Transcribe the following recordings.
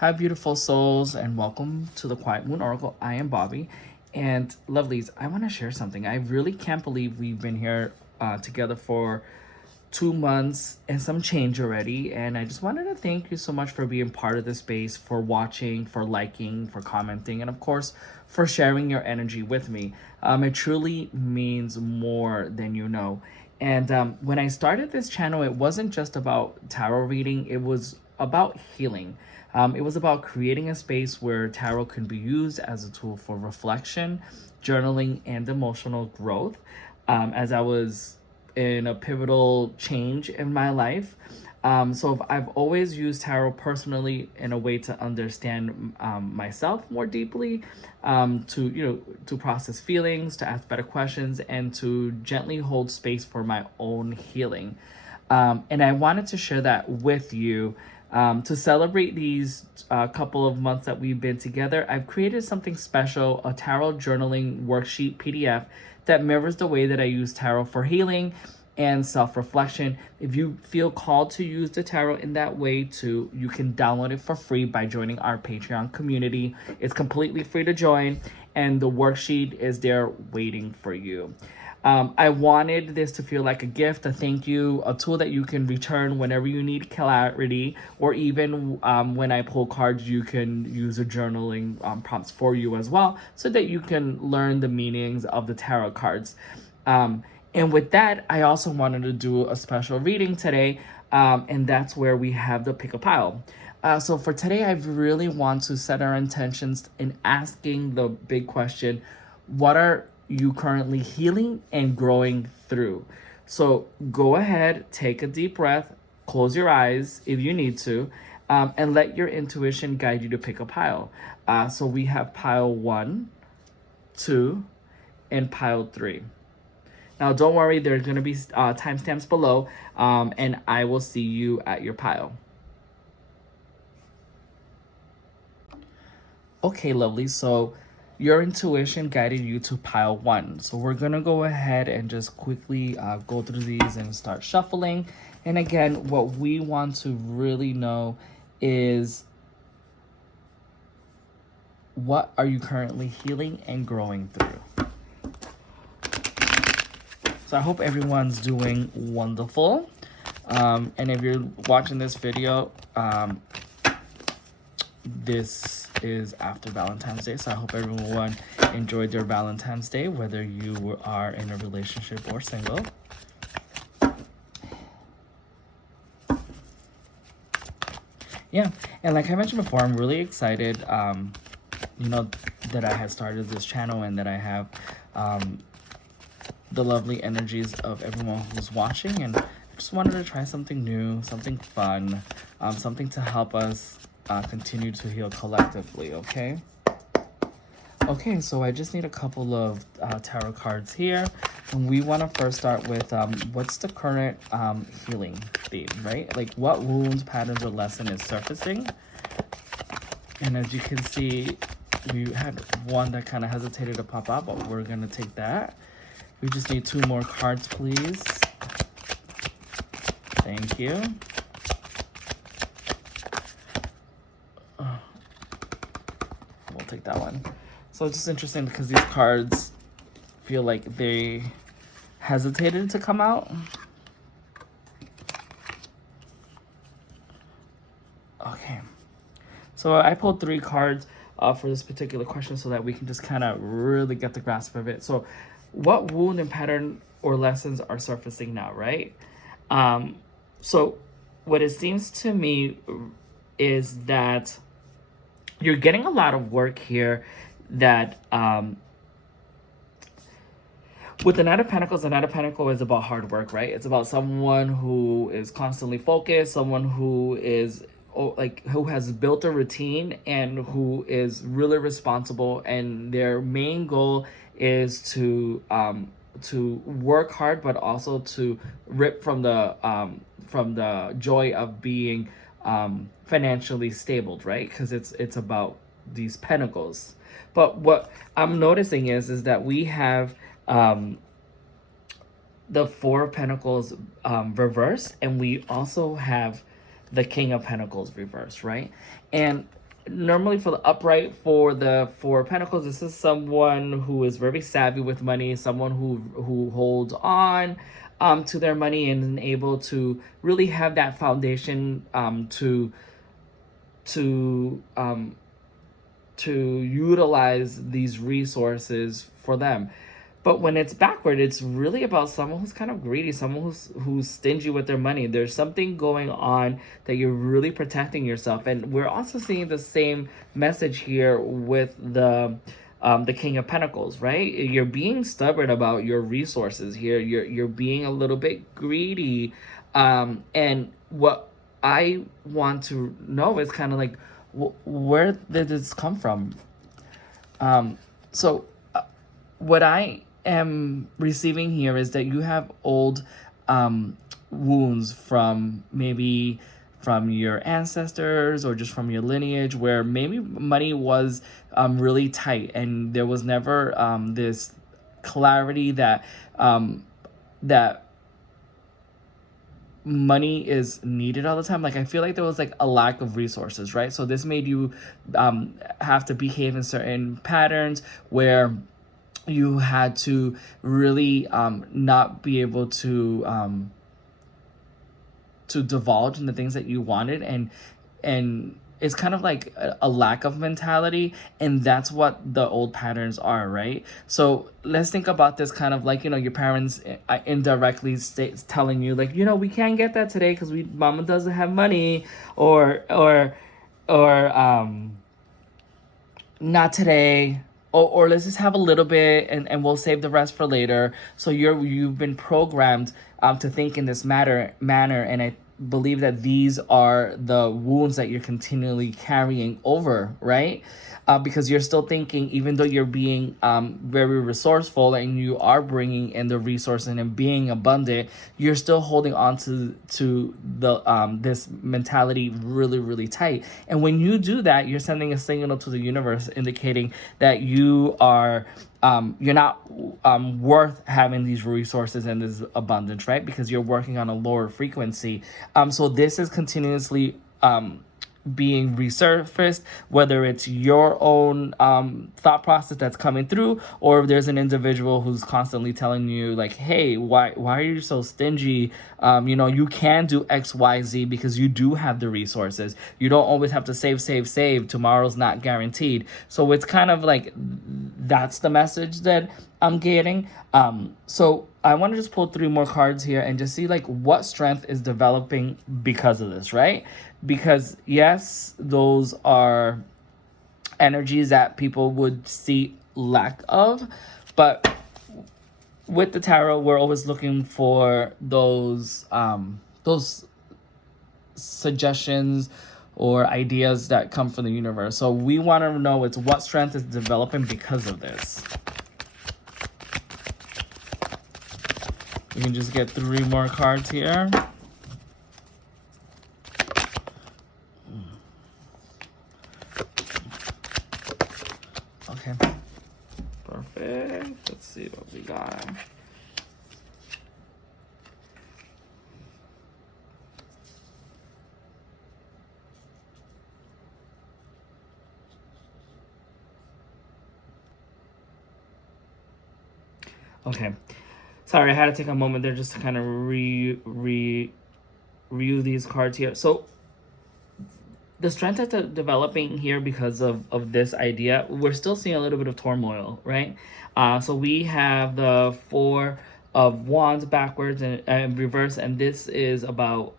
Hi, beautiful souls, and welcome to the Quiet Moon Oracle. I am Bobby, and lovelies, I want to share something. I really can't believe we've been here together for 2 months and some change already. And I just wanted to thank you so much for being part of this space, for watching, for liking, for commenting, and of course, for sharing your energy with me. It truly means more than you know. And when I started this channel, it wasn't just about tarot reading, it was about healing. It was about creating a space where tarot can be used as a tool for reflection, journaling, and emotional growth. As I was in a pivotal change in my life. So I've always used tarot personally in a way to understand myself more deeply, to process feelings, to ask better questions, and to gently hold space for my own healing. And I wanted to share that with you. To celebrate these couple of months that we've been together, I've created something special, a tarot journaling worksheet PDF that mirrors the way that I use tarot for healing and self-reflection. If you feel called to use the tarot in that way too, you can download it for free by joining our Patreon community. It's completely free to join, and the worksheet is there waiting for you. I wanted this to feel like a gift, a thank you, a tool that you can return whenever you need clarity, or even when I pull cards, you can use a journaling prompts for you as well, so that you can learn the meanings of the tarot cards. And with that, I also wanted to do a special reading today, and that's where we have the pick a pile. So for today, I really want to set our intentions in asking the big question: what are you currently healing and growing through? So go ahead, take a deep breath, close your eyes if you need to, and let your intuition guide you to pick a pile. So we have pile 1, 2, and pile 3. Now, don't worry, there's going to be timestamps below, and I will see you at your pile. Okay, lovely. So your intuition guided you to pile 1. So we're going to go ahead and just quickly go through these and start shuffling. And again, what we want to really know is, what are you currently healing and growing through? So I hope everyone's doing wonderful. And if you're watching this video, this is after Valentine's Day, so I hope everyone enjoyed their Valentine's Day, whether you are in a relationship or single. Yeah, and like I mentioned before, I'm really excited, that I had started this channel and that I have the lovely energies of everyone who's watching, and I just wanted to try something new, something fun, something to help us continue to heal collectively, okay? Okay, so I just need a couple of tarot cards here. And we want to first start with what's the current healing theme, right? Like, what wounds, patterns, or lesson is surfacing? And as you can see, we had one that kind of hesitated to pop up, but we're going to take that. We just need 2 more cards, please. Thank you. We'll take that one. So it's just interesting because these cards feel like they hesitated to come out. Okay. So I pulled 3 cards for this particular question so that we can just kind of really get the grasp of it. So what wound and pattern or lessons are surfacing now, right? So what it seems to me is that you're getting a lot of work here that with the Knight of Pentacles, the Knight of Pentacles is about hard work, right? It's about someone who is constantly focused, someone who is who has built a routine and who is really responsible, and their main goal is to work hard, but also to rip from the joy of being financially stable, right? Because it's about these pentacles. But what I'm noticing is that we have the 4 of Pentacles reversed, and we also have the King of Pentacles reversed, right? And normally for the upright, for the Four of Pentacles, this is someone who is very savvy with money, someone who holds on to their money and is able to really have that foundation to to utilize these resources for them. But when it's backward, it's really about someone who's kind of greedy, someone who's stingy with their money. There's something going on that you're really protecting yourself. And we're also seeing the same message here with the King of Pentacles, right? You're being stubborn about your resources here. You're being a little bit greedy. And what I want to know is kind of like, where did this come from? So what I am receiving here is that you have old wounds from maybe from your ancestors or just from your lineage, where maybe money was really tight and there was never this clarity that that money is needed all the time. Like, I feel like there was like a lack of resources, right? So this made you have to behave in certain patterns where you had to really not be able to divulge in the things that you wanted, and it's kind of like a lack of mentality, and that's what the old patterns are, right? So let's think about this kind of like, you know, your parents indirectly telling you like, you know, we can't get that today because mama doesn't have money, or not today, or let's just have a little bit and we'll save the rest for later. So you've been programmed to think in this manner, and I believe that these are the wounds that you're continually carrying over, right? Because you're still thinking, even though you're being very resourceful and you are bringing in the resources and being abundant, you're still holding on to the this mentality really, really tight. And when you do that, you're sending a signal to the universe indicating that you are you're not worth having these resources and this abundance, right? Because you're working on a lower frequency. So this is continuously being resurfaced, whether it's your own thought process that's coming through, or if there's an individual who's constantly telling you like, hey, why are you so stingy? You know, you can do XYZ because you do have the resources. You don't always have to save. Tomorrow's not guaranteed. So it's kind of like, that's the message that I'm getting. So I want to just pull 3 more cards here and just see like what strength is developing because of this, right? Because yes, those are energies that people would see lack of, but with the tarot, we're always looking for those suggestions or ideas that come from the universe. So we want to know it's what strength is developing because of this. You can just get 3 more cards here. Okay. Perfect. Let's see what we got. Okay. Sorry, I had to take a moment there just to kind of review these cards here. So the strength that's developing here because of this idea, we're still seeing a little bit of turmoil, right? So we have the 4 of Wands backwards and reverse, and this is about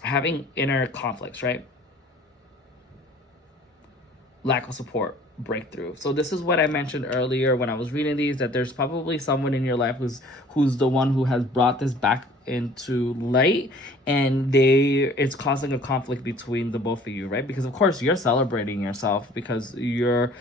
having inner conflicts, right? Lack of support, breakthrough. So this is what I mentioned earlier when I was reading these, that there's probably someone in your life who's the one who has brought this back into light, and it's causing a conflict between the both of you, right? Because of course you're celebrating yourself because you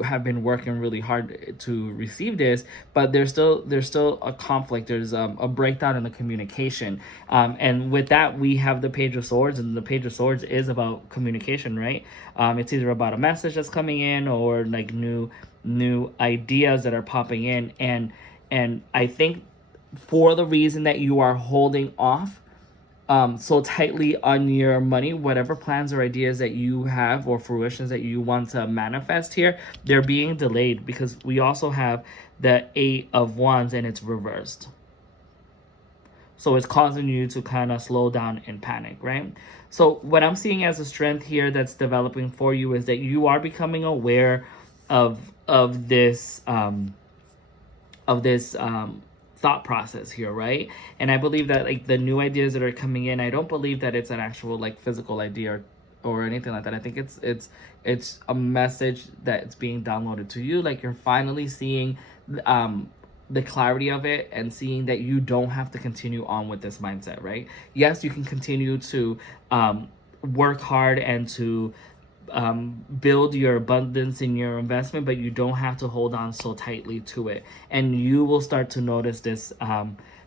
have been working really hard to receive this, but there's still a conflict. There's a breakdown in the communication, and with that we have the Page of Swords, and the Page of Swords is about communication, right? It's either about a message that's coming in or like new ideas that are popping in, and I think for the reason that you are holding off so tightly on your money. Whatever plans or ideas that you have or fruitions that you want to manifest here, they're being delayed because we also have the Eight of Wands and it's reversed. So it's causing you to kind of slow down and panic, right? So what I'm seeing as a strength here that's developing for you is that you are becoming aware of of this um, of this thought process here, right? And I believe that like the new ideas that are coming in, I don't believe that it's an actual like physical idea or anything like that. I think it's a message that's being downloaded to you. Like you're finally seeing um the clarity of it and seeing that you don't have to continue on with this mindset, right? Yes, you can continue to work hard and to build your abundance in your investment, but you don't have to hold on so tightly to it. And you will start to notice this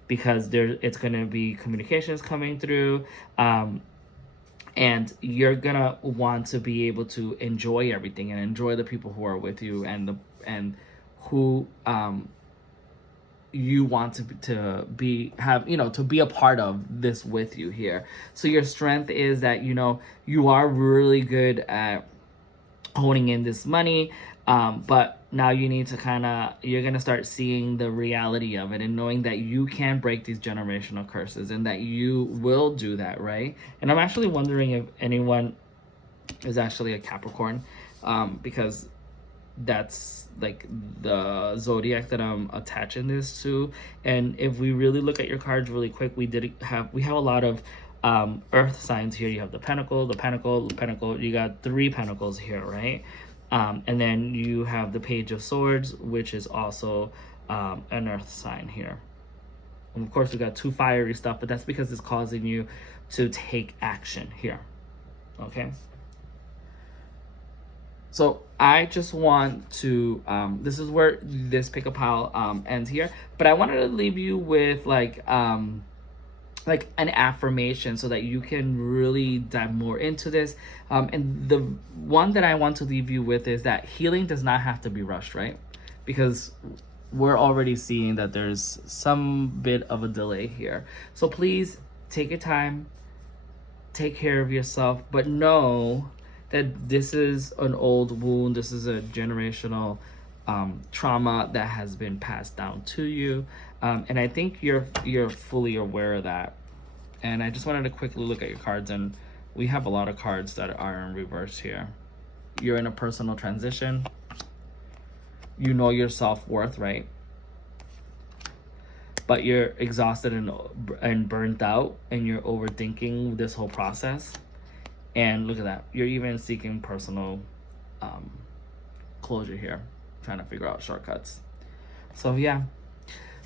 because it's going to be communications coming through. And you're gonna want to be able to enjoy everything and enjoy the people who are with you and who you want to be have to be a part of this with you here. So your strength is that you are really good at holding in this money, but now you need to you're gonna start seeing the reality of it and knowing that you can break these generational curses and that you will do that, right? And I'm actually wondering if anyone is actually a Capricorn, because that's like the zodiac that I'm attaching this to. And if we really look at your cards really quick, we have a lot of earth signs here. You have the pentacle, the pentacle, the pentacle. You got 3 pentacles here, right? And then you have the page of swords, which is also an earth sign here. And of course we got 2 fiery stuff, but that's because it's causing you to take action here. Okay, so I just want to, this is where this pick a pile ends here. But I wanted to leave you with like an affirmation so that you can really dive more into this. And the one that I want to leave you with is that healing does not have to be rushed, right? Because we're already seeing that there's some bit of a delay here. So please take your time, take care of yourself, but know that this is an old wound. This is a generational trauma that has been passed down to you, and I think you're fully aware of that. And I just wanted to quickly look at your cards, and we have a lot of cards that are in reverse here. You're in a personal transition. You know your self-worth, right? But you're exhausted and burnt out, and you're overthinking this whole process. And look at that. You're even seeking personal closure here, trying to figure out shortcuts. So yeah.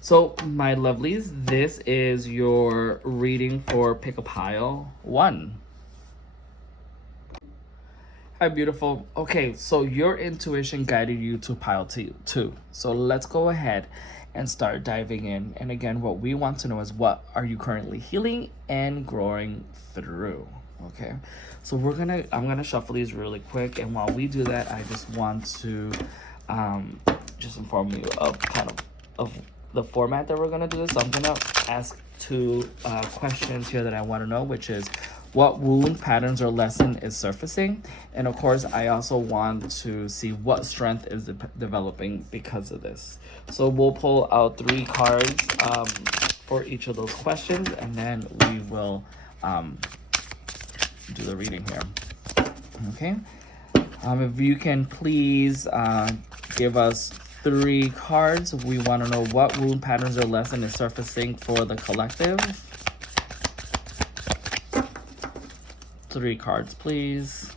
So my lovelies, this is your reading for Pick a Pile 1. Hi, beautiful. Okay, so your intuition guided you to pile 2. So let's go ahead and start diving in. And again, what we want to know is, what are you currently healing and growing through? Okay, so I'm gonna shuffle these really quick, and while we do that, I just want to just inform you of the format that we're gonna do this. So I'm gonna ask 2 questions here that I want to know, which is what wound patterns or lesson is surfacing, and of course I also want to see what strength is developing because of this. So we'll pull out 3 cards for each of those questions, and then we will do the reading here. Okay, if you can please give us 3 cards. We want to know what wound patterns or lesson is surfacing for the collective. 3 cards, please.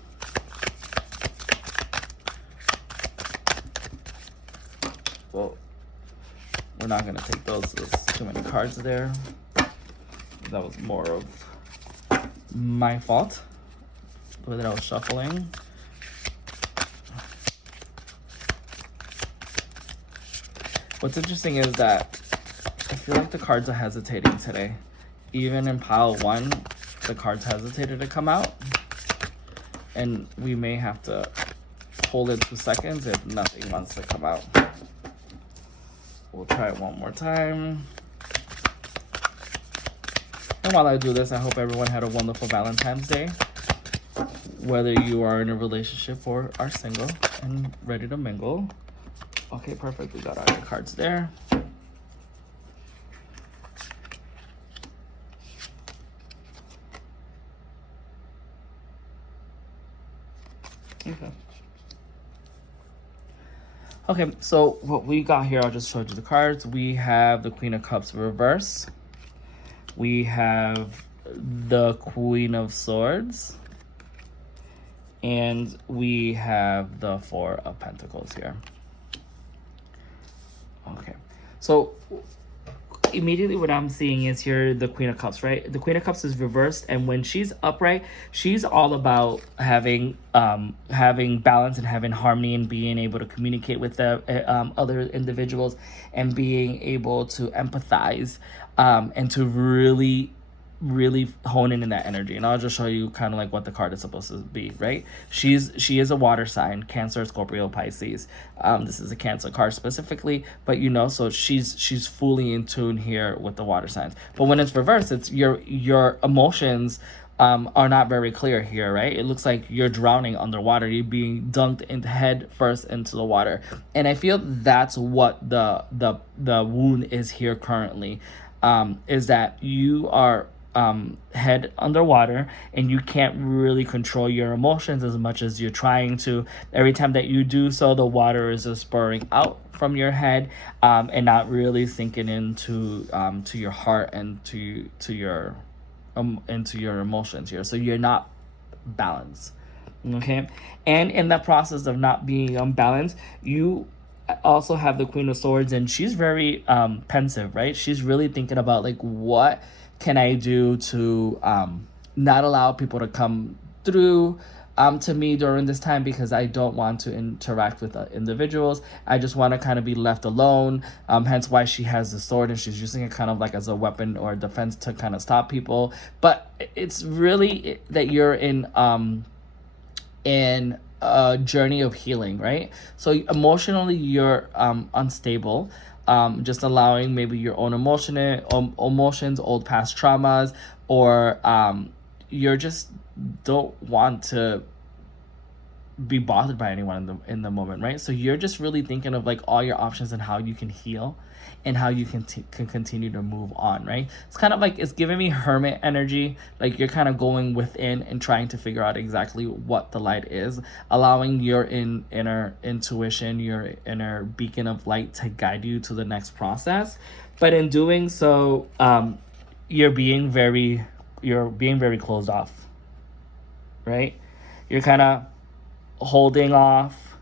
Well, we're not going to take those. There's too many cards there. That was more of my fault, the way that I was shuffling. What's interesting is that I feel like the cards are hesitating today. Even in pile 1, the cards hesitated to come out. And we may have to hold it 2 seconds if nothing wants to come out. We'll try it one more time. And while I do this, I hope everyone had a wonderful Valentine's Day, whether you are in a relationship or are single and ready to mingle. Okay, perfect. We got our cards there. Okay. Okay, so what we got here, I'll just show you the cards. We have the Queen of Cups reverse. We have the Queen of Swords. And we have the Four of Pentacles here. Okay, so immediately what I'm seeing is here the Queen of Cups, right? The Queen of Cups is reversed, and when she's upright, she's all about having balance and having harmony and being able to communicate with the other individuals and being able to empathize and to really hone in that energy. And I'll just show you kind of like what the card is supposed to be, right? She is a water sign, Cancer, Scorpio, Pisces. This is a Cancer card specifically, but so she's fully in tune here with the water signs. But when it's reversed, it's your emotions are not very clear here, right? It looks like you're drowning underwater. You're being dunked in head first into the water. And I feel that's what the wound is here currently, is that you are head underwater and you can't really control your emotions as much as you're trying to. Every time that you do so, the water is just spurring out from your head and not really sinking into to your heart and to your into your emotions here. So you're not balanced. Okay, and in the process of not being unbalanced, you also have the Queen of Swords, and she's very pensive, right? She's really thinking about like, what can I do to not allow people to come through to me during this time, because I don't want to interact with individuals. I just want to kind of be left alone. Hence why she has the sword, and she's using it kind of like as a weapon or defense to kind of stop people. But it's really that you're in a journey of healing, right? So emotionally you're unstable, just allowing maybe your own emotions, old past traumas, or you're just don't want to be bothered by anyone in the moment, right? So you're just really thinking of like all your options and how you can heal and how you can continue to move on, right? It's kind of like, it's giving me hermit energy, like you're kind of going within and trying to figure out exactly what the light is, allowing your inner intuition, your inner beacon of light to guide you to the next process. But in doing so, you're being very closed off, right? You're kind of holding off,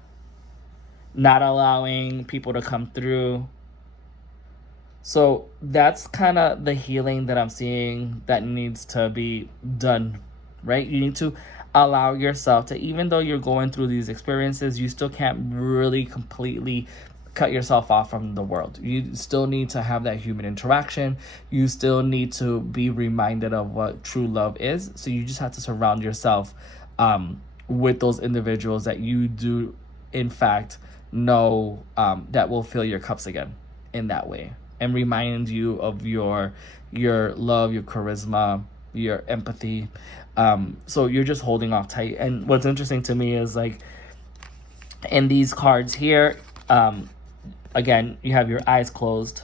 not allowing people to come through. So that's kind of the healing that I'm seeing that needs to be done, right? You need to allow yourself to, even though you're going through these experiences, you still can't really completely cut yourself off from the world. You still need to have that human interaction. You still need to be reminded of what true love is. So you just have to surround yourself with those individuals that you do, in fact, know that will fill your cups again in that way, and remind you of your love, your charisma, your empathy. So you're just holding off tight. And what's interesting to me is like in these cards here, again, you have your eyes closed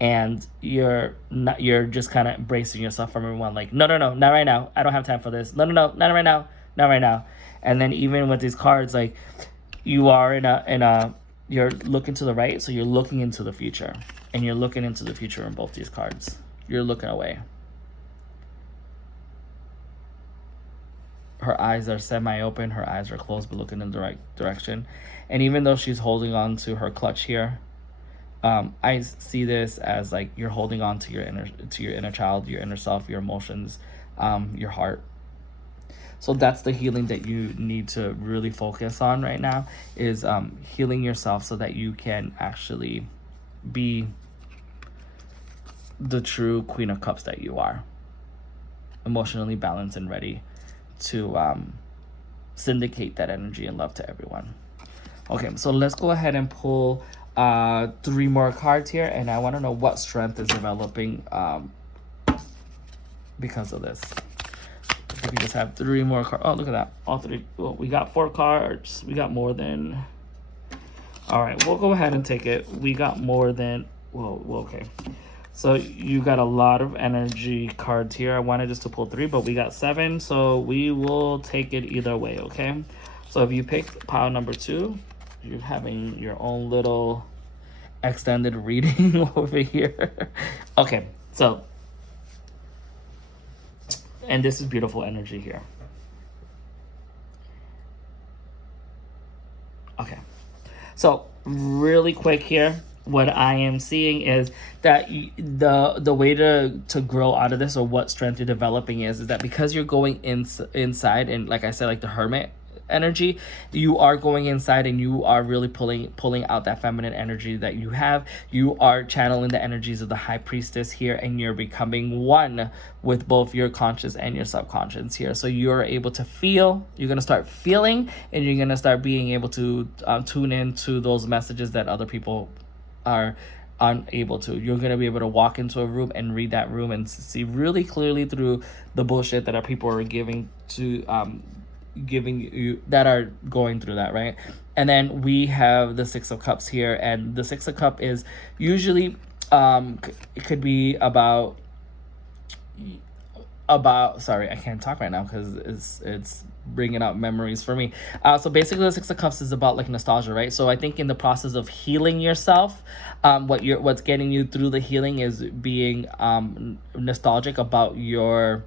and you're just kind of embracing yourself from everyone, like, no, not right now, I don't have time for this, no, not right now. And then even with these cards, like, you are in a you're looking to the right, so you're looking into the future, and you're looking into the future in both these cards. You're looking away. Her eyes are semi-open, her eyes are closed but looking in the right direction. And even though she's holding on to her clutch here, I see this as like you're holding on to your inner child, your inner self, your emotions, your heart. So that's the healing that you need to really focus on right now, is healing yourself so that you can actually be the true Queen of Cups that you are, emotionally balanced and ready to syndicate that energy and love to everyone. Okay, so let's go ahead and pull 3 more cards here, and I want to know what strength is developing because of this. If we just have 3 more cards. Oh, look at that. All 3. Well, we got 4 cards. We got more than... All right, we'll go ahead and take it. We got more than... Whoa, okay. So you got a lot of energy cards here. I wanted just to pull 3, but we got 7. So we will take it either way, okay? So if you picked pile number 2, you're having your own little extended reading over here. Okay, so... And this is beautiful energy here. Okay. So really quick here, what I am seeing is that the way to grow out of this, or what strength you're developing is that because you're going inside, and like I said, like the hermit energy, you are going inside and you are really pulling out that feminine energy that you have. You are channeling the energies of the high priestess here, and you're becoming one with both your conscious and your subconscious here. So you're able to feel, you're going to start feeling, and you're going to start being able to tune into those messages that other people are unable to. You're going to be able to walk into a room and read that room and see really clearly through the bullshit that our people are giving you, that are going through that, right? And then we have the 6 of Cups here, and the 6 of Cups is usually it could be about sorry, I can't talk right now because it's bringing up memories for me. So basically the 6 of Cups is about like nostalgia, right? So I think in the process of healing yourself, what's getting you through the healing is being nostalgic about your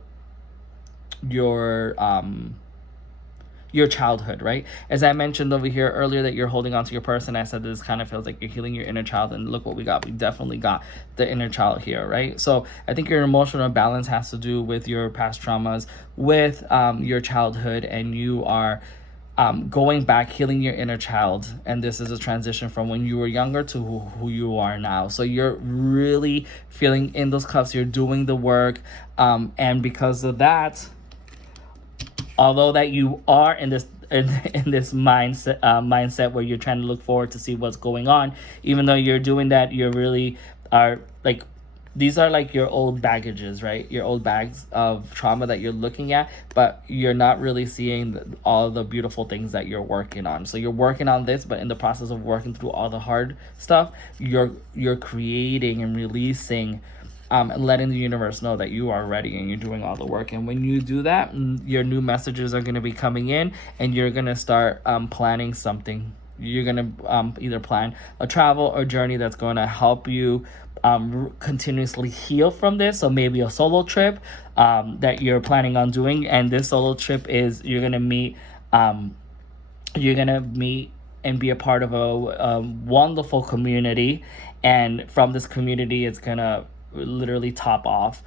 childhood, right? As I mentioned over here earlier, that you're holding on to your person. I said this kind of feels like you're healing your inner child, and look what we got. We definitely got the inner child here, right? So I think your emotional balance has to do with your past traumas, with your childhood, and you are going back, healing your inner child. And this is a transition from when you were younger to who you are now. So you're really feeling in those cups. You're doing the work, and because of that, although that you are in this mindset where you're trying to look forward to see what's going on, even though you're doing that, you really are like, these are like your old baggages, right? Your old bags of trauma that you're looking at, but you're not really seeing all the beautiful things that you're working on. So you're working on this, but in the process of working through all the hard stuff, you're creating and releasing, and letting the universe know that you are ready and you're doing all the work. And when you do that, your new messages are going to be coming in, and you're going to start planning something. You're going to either plan a travel or journey that's going to help you continuously heal from this. So maybe a solo trip that you're planning on doing. And this solo trip is you're going to meet and be a part of a wonderful community. And from this community, it's going to literally top off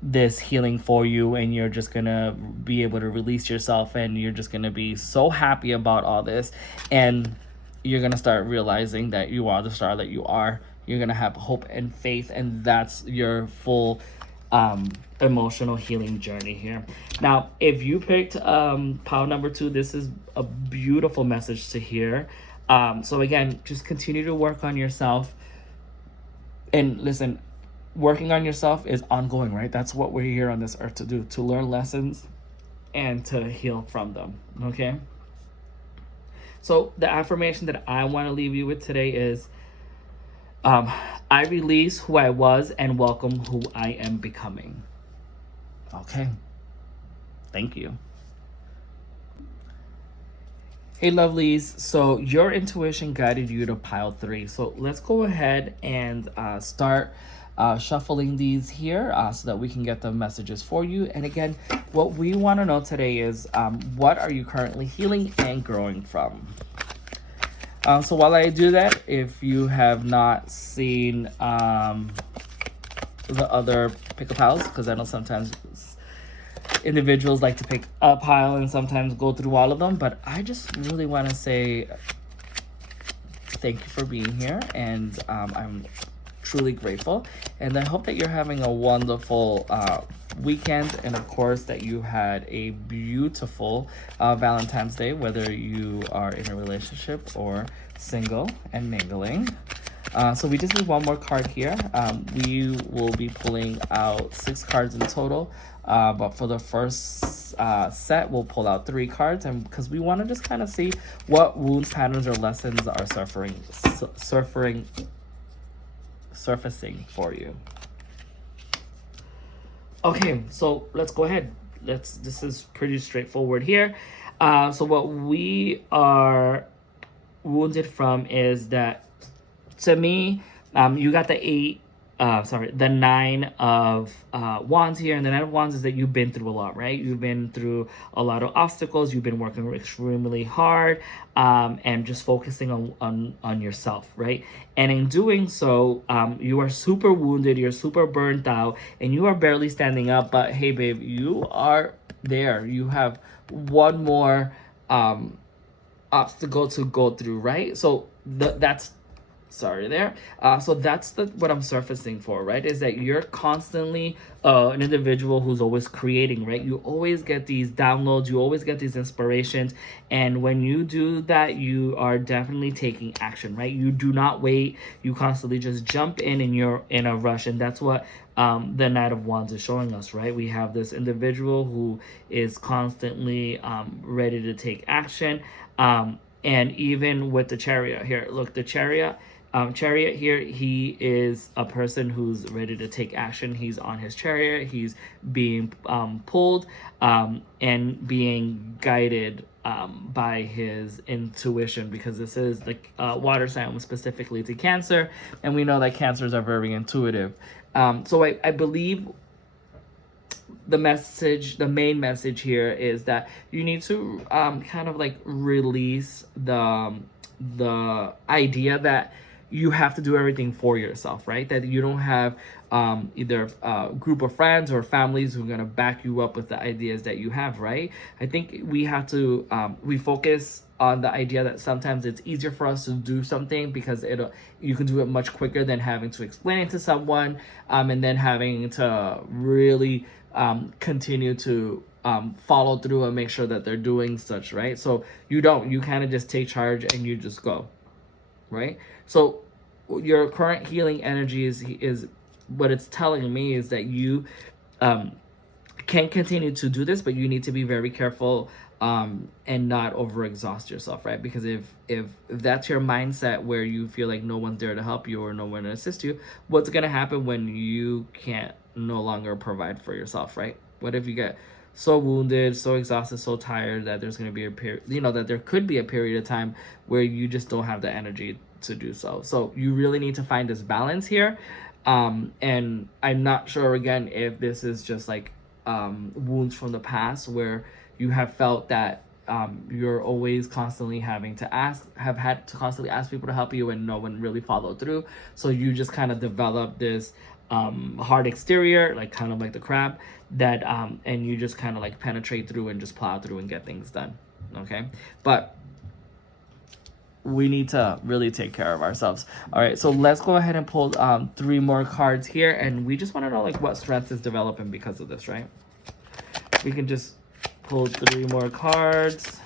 this healing for you, and you're just gonna be able to release yourself, and you're just gonna be so happy about all this, and you're gonna start realizing that you are the star that you are. You're gonna have hope and faith, and that's your full emotional healing journey here. Now, if you picked pile number 2, this is a beautiful message to hear. So again, just continue to work on yourself. And listen, working on yourself is ongoing, right? That's what we're here on this earth to do, to learn lessons and to heal from them, okay? So the affirmation that I want to leave you with today is, I release who I was and welcome who I am becoming. Okay. Thank you. Hey lovelies, so your intuition guided you to pile 3. So let's go ahead and start shuffling these here so that we can get the messages for you. And again, what we want to know today is what are you currently healing and growing from? So while I do that, if you have not seen the other pick a piles, because I know sometimes individuals like to pick a pile and sometimes go through all of them, but I just really want to say thank you for being here, and I'm truly grateful, and I hope that you're having a wonderful weekend, and of course that you had a beautiful Valentine's Day, whether you are in a relationship or single and mingling. So we just need one more card here. We will be pulling out 6 cards in total. But for the first set, we'll pull out 3 cards, and because we want to just kind of see what wound patterns or lessons are surfacing for you. Okay, so let's go ahead. This is pretty straightforward here. So what we are wounded from is that, to me, you got the 9 of wands here, and the 9 of wands is that you've been through a lot, right? You've been through a lot of obstacles. You've been working extremely hard, and just focusing on yourself, right? And in doing so, you are super wounded. You're super burnt out, and you are barely standing up. But hey, babe, you are there. You have one more obstacle to go through, right? So that's sorry there. So that's what I'm surfacing for, right? Is that you're constantly an individual who's always creating, right? You always get these downloads, you always get these inspirations, and when you do that, you are definitely taking action, right? You do not wait. You constantly just jump in, and you're in a rush, and that's what the Knight of Wands is showing us, right? We have this individual who is constantly ready to take action. And even with the Chariot here, look, the Chariot here, he is a person who's ready to take action. He's on his chariot. He's being pulled and being guided by his intuition, because this is the water sign, specifically to Cancer, and we know that Cancers are very intuitive. So I believe the main message here is that you need to kind of like release the idea that you have to do everything for yourself, right? That you don't have either a group of friends or families who are going to back you up with the ideas that you have, right? I think we have to we focus on the idea that sometimes it's easier for us to do something because you can do it much quicker than having to explain it to someone, and then having to really continue to follow through and make sure that they're doing such, right? So you kind of just take charge and you just go, right? So your current healing energy is what it's telling me is that you can continue to do this, but you need to be very careful and not overexhaust yourself, right? Because if that's your mindset, where you feel like no one's there to help you or no one to assist you, what's gonna happen when you can't no longer provide for yourself, right? What if you get so wounded, so exhausted, so tired that there's going to be a period, that there could be a period of time where you just don't have the energy to do so. So you really need to find this balance here. And I'm not sure, again, if this is just like wounds from the past where you have felt that you're always constantly have had to constantly ask people to help you and no one really followed through. So you just kind of develop this hard exterior, like kind of like the crab, that and you just kind of like penetrate through and just plow through and get things done. Okay, but we need to really take care of ourselves. All right, so let's go ahead and pull 3 more cards here, and we just want to know like what strength is developing because of this, right? We can just pull 3 more cards.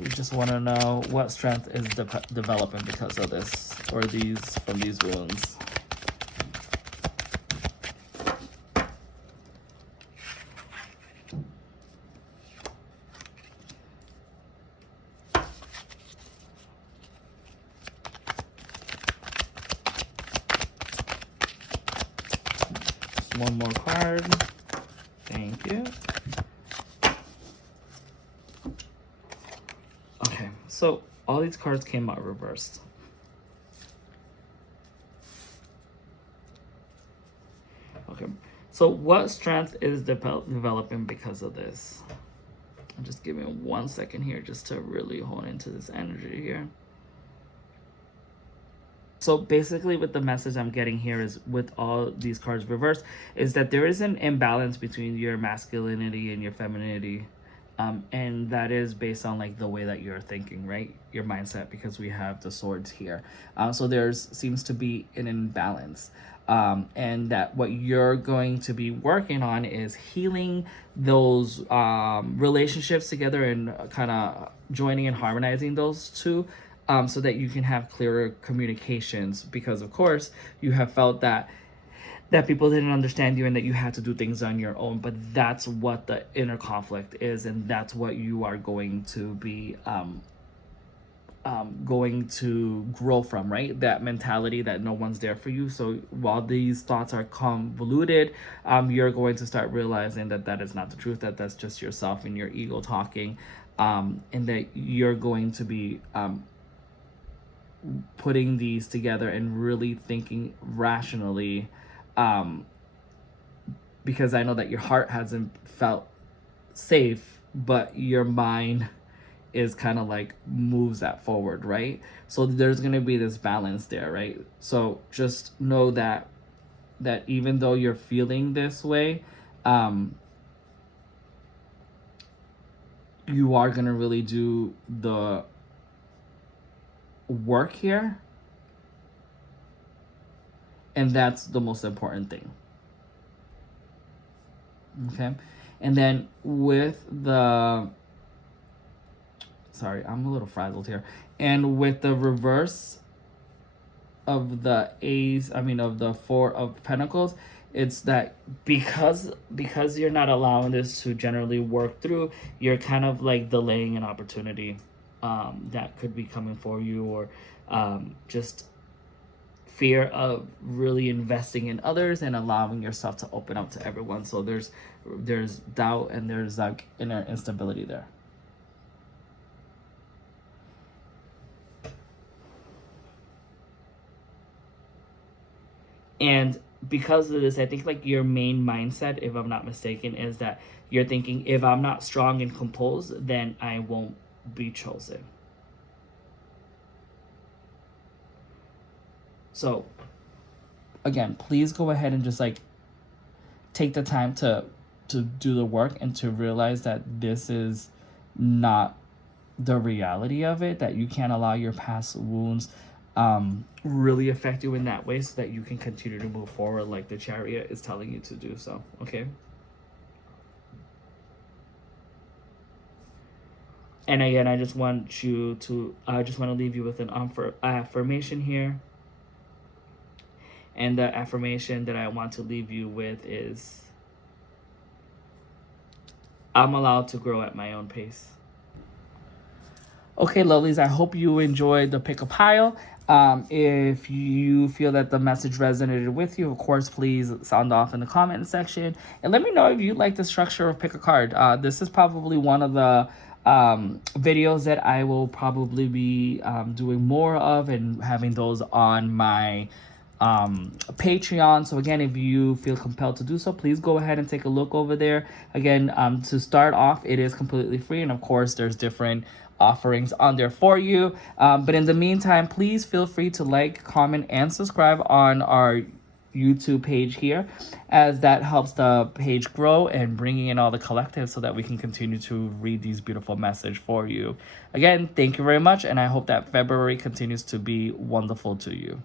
We just want to know what strength is developing because of this, or from these wounds. Just 1 more card. Thank you. Okay, so all these cards came out reversed. Okay, so what strength is developing because of this? Just give me 1 second here just to really hone into this energy here. So basically what the message I'm getting here is, with all these cards reversed, is that there is an imbalance between your masculinity and your femininity. And that is based on like the way that you're thinking, right? Your mindset, because we have the swords here. So there's seems to be an imbalance. And that what you're going to be working on is healing those relationships together and kind of joining and harmonizing those two so that you can have clearer communications, because of course you have felt that people didn't understand you and that you had to do things on your own. But that's what the inner conflict is, and that's what you are going to be going to grow from, right? That mentality that no one's there for you. So while these thoughts are convoluted, you're going to start realizing that that is not the truth, that that's just yourself and your ego talking, and that you're going to be putting these together and really thinking rationally, because I know that your heart hasn't felt safe, but your mind is kind of like moves that forward, right? So there's going to be this balance there, right? So just know that even though you're feeling this way, you are going to really do the work here, and that's the most important thing. Okay. And then with the, sorry, I'm a little frazzled here. And with the reverse of the of the Four of Pentacles, it's that because you're not allowing this to generally work through, you're kind of like delaying an opportunity that could be coming for you, or just fear of really investing in others and allowing yourself to open up to everyone. So there's doubt, and there's like inner instability there. And because of this, I think like your main mindset, if I'm not mistaken, is that you're thinking, if I'm not strong and composed, then I won't be chosen. So again, please go ahead and just like take the time to do the work and to realize that this is not the reality of it, that you can't allow your past wounds really affect you in that way, so that you can continue to move forward like the Chariot is telling you to do so. Okay. And again, I just want to leave you with an affirmation here. And the affirmation that I want to leave you with is, I'm allowed to grow at my own pace. Okay, lovelies, I hope you enjoyed the pick a pile. If you feel that the message resonated with you, of course, please sound off in the comment section. And let me know if you like the structure of pick a card. This is probably one of the videos that I will probably be doing more of, and having those on my Patreon. So again, if you feel compelled to do so, please go ahead and take a look over there. Again, to start off, it is completely free, and of course there's different offerings on there for you, but in the meantime, please feel free to like, comment, and subscribe on our YouTube page here, as that helps the page grow and bringing in all the collective, so that we can continue to read these beautiful messages for you. Again, thank you very much, and I hope that February continues to be wonderful to you.